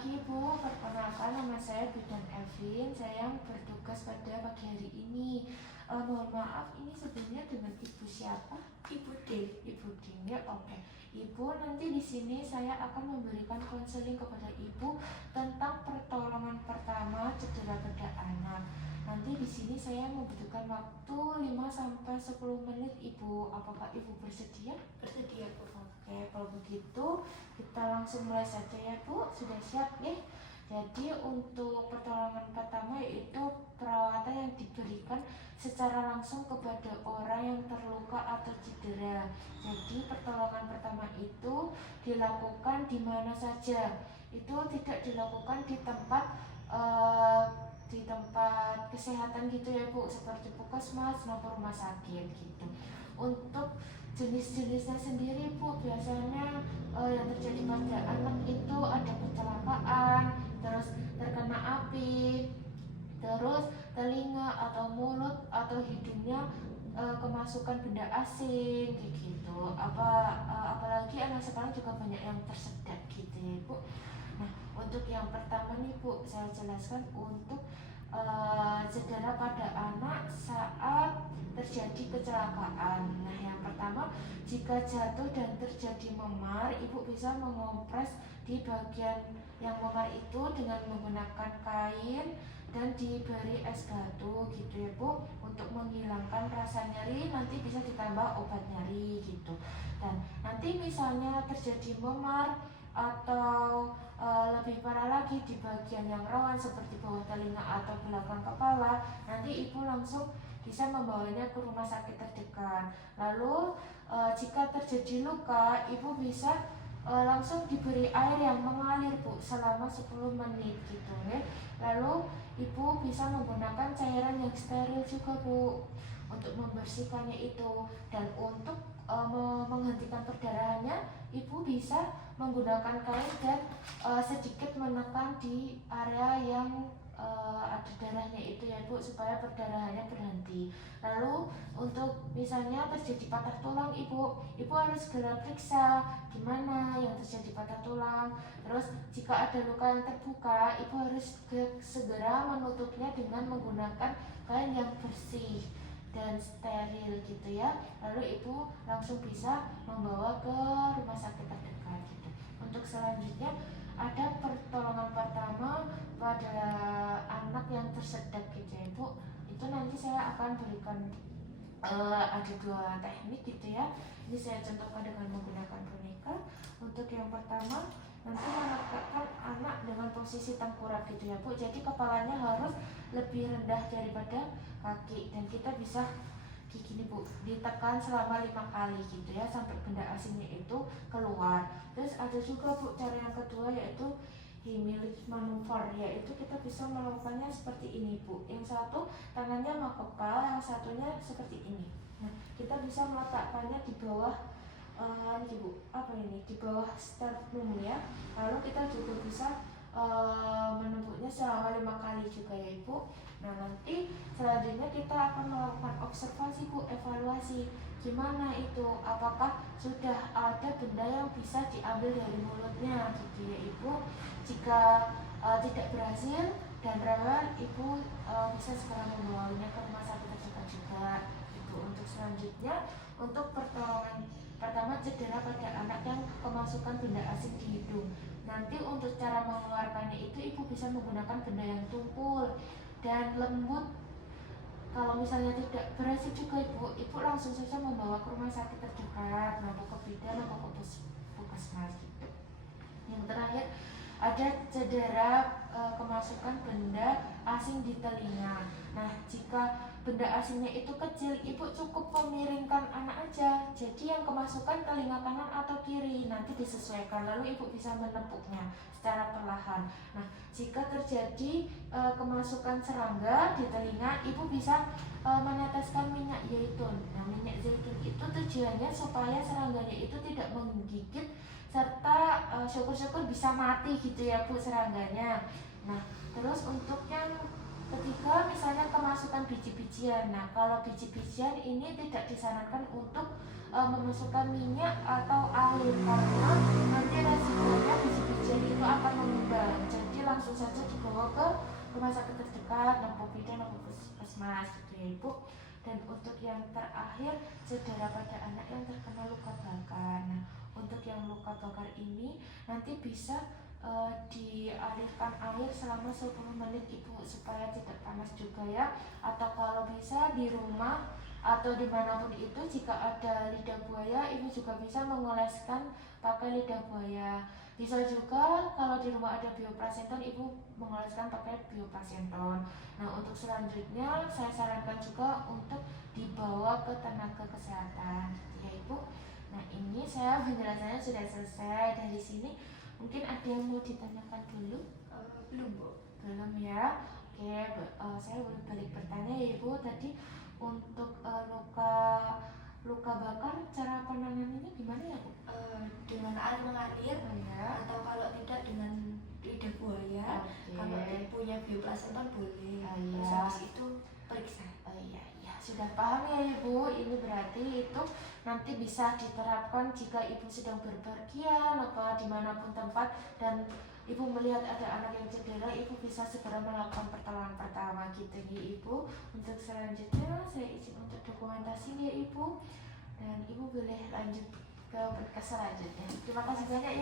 pagi Bu, perkenalkan nama saya Bidan Elvin. Saya bertugas pada pagi hari ini. Mohon maaf, ini sebenarnya dengan Ibu siapa? Ibu D. Ibu Ding ya, oke. Ibu, nanti di sini saya akan memberikan konseling kepada Ibu tentang pertolongan pertama cedera pada anak. Nanti di sini saya membutuhkan waktu 5 sampai 10 menit Ibu. Apakah Ibu bersedia? Bersedia, Bu. Oke, kalau begitu kita langsung mulai saja ya Bu. Sudah siap ya? Jadi untuk pertolongan pertama yaitu perawatan yang diberikan secara langsung kepada orang yang terluka atau cedera. Jadi pertolongan pertama itu dilakukan di mana saja. Itu tidak dilakukan di tempat kesehatan gitu ya Bu, seperti puskesmas maupun rumah sakit gitu. Untuk jenis-jenisnya sendiri Bu, biasanya yang terjadi pada anak itu ada kecelakaan, terus terkena api, terus telinga atau mulut atau hidungnya kemasukan benda asing kayak gitu. Apalagi anak sekarang juga banyak yang tersedak gitu ya Bu. Nah, untuk yang pertama nih Bu, saya jelaskan untuk cedera pada anak saat terjadi kecelakaan. Nah, yang pertama, jika jatuh dan terjadi memar, Ibu bisa mengompres di bagian yang memar itu dengan menggunakan kain dan diberi es batu gitu ya Bu, untuk menghilangkan rasa nyeri. Nanti bisa ditambah obat nyeri gitu. Dan nanti misalnya terjadi memar atau lebih parah lagi di bagian yang rawan seperti bawah telinga atau belakang kepala, nanti Ibu langsung bisa membawanya ke rumah sakit terdekat. Lalu jika terjadi luka, Ibu bisa langsung diberi air yang mengalir Bu selama 10 menit gitu ya. Lalu Ibu bisa menggunakan cairan yang steril juga Bu untuk membersihkannya itu. Dan untuk menghentikan perdarahannya, Ibu bisa menggunakan kain dan sedikit menekan di area yang ada darahnya itu ya Bu, supaya perdarahannya berhenti. Lalu untuk misalnya terjadi patah tulang, Ibu harus segera periksa gimana yang terjadi patah tulang. Terus jika ada luka yang terbuka, Ibu harus segera menutupnya dengan menggunakan kain yang bersih dan steril gitu ya. Lalu Ibu langsung bisa membawa ke rumah sakit terdekat gitu. Untuk selanjutnya ada pertolongan pertama pada anak yang tersedak gitu ya Bu. Itu nanti saya akan berikan ada 2 teknik gitu ya. Ini saya contohkan dengan menggunakan boneka. Untuk yang pertama, nanti meletakkan anak dengan posisi tengkurap gitu ya Bu. Jadi kepalanya harus lebih rendah daripada kaki, dan kita bisa kayak gini Bu, ditekan selama 5 kali gitu ya sampai benda asingnya itu keluar. Terus ada juga Bu cara yang kedua yaitu Heimlich maneuver, yaitu kita bisa melakukannya seperti ini Bu. Yang satu tangannya mengepal, yang satunya seperti ini. Nah, kita bisa meletakkannya di bawah ini Bu, di bawah sternum ya. Lalu kita juga bisa menembuknya selama 5 kali juga ya Ibu. Nah, nanti selanjutnya kita akan melakukan observasi Bu, evaluasi gimana itu, apakah sudah ada benda yang bisa diambil dari mulutnya gitu ya Ibu. Jika tidak berhasil dan rewel, Ibu bisa segera membawanya ke rumah sakit terdekat juga itu. Untuk selanjutnya, untuk pertolongan pertama cedera pada anak yang kemasukan benda asing di hidung. Nanti untuk cara mengeluarkannya itu Ibu bisa menggunakan benda yang tumpul dan lembut. Kalau misalnya tidak berhasil juga Ibu langsung saja membawa ke rumah sakit terdekat, maupun ke bidan atau ke puskesmas gitu. Yang terakhir ada cedera kemasukan benda asing di telinga. Nah, jika benda asingnya itu kecil, Ibu cukup memiringkan anak aja. Jadi yang kemasukan telinga kanan atau kiri nanti disesuaikan. Lalu Ibu bisa menepuknya secara perlahan. Nah, jika terjadi kemasukan serangga di telinga, Ibu bisa meneteskan minyak zaitun. Nah, minyak zaitun itu tujuannya supaya serangganya itu tidak menggigit, serta syukur-syukur bisa mati gitu ya Bu serangganya. Nah, terus untuk yang ketiga, misalnya kemasukan biji-bijian. Nah, kalau biji-bijian ini tidak disarankan untuk memasukkan minyak atau air, karena nanti resikonya biji-bijian itu akan mengembang. Jadi langsung saja dibawa ke rumah sakit terdekat, nopo bidan, nopo puskesmas gitu ya Ibu. Dan untuk yang terakhir, cedera pada anak yang terkena luka bakar. Nah, untuk yang luka bakar ini nanti bisa dialirkan air selama 10 menit Ibu, supaya tidak panas juga ya. Atau kalau bisa di rumah atau dimanapun itu, jika ada lidah buaya, Ibu juga bisa mengoleskan pakai lidah buaya. Bisa juga kalau di rumah ada bioplasenton, Ibu mengoleskan pakai bioplasenton. Nah, untuk selanjutnya saya sarankan juga untuk dibawa ke tenaga kesehatan ya Ibu. Nah, ini saya penjelasannya sudah selesai. Dari sini mungkin ada yang mau ditanyakan dulu? Belum Bu. Belum ya. Oke, saya boleh balik bertanya ya Ibu. Tadi untuk luka bakar, cara penanganannya gimana ya Bu? Dengan air mengalir, ya. atau kalau tidak dengan lidah buaya. Kalau punya bioplasenton boleh. Terus habis itu periksa. Iya, sudah paham ya Ibu. Ini berarti itu nanti bisa diterapkan jika Ibu sedang berpergian atau dimanapun tempat dan Ibu melihat ada anak yang cedera, Ibu bisa segera melakukan pertolongan pertama gitu ya Ibu. Untuk selanjutnya saya izin untuk dokumentasi ya Ibu, dan Ibu boleh lanjut ke berkas selanjutnya. Terima kasih banyak ya.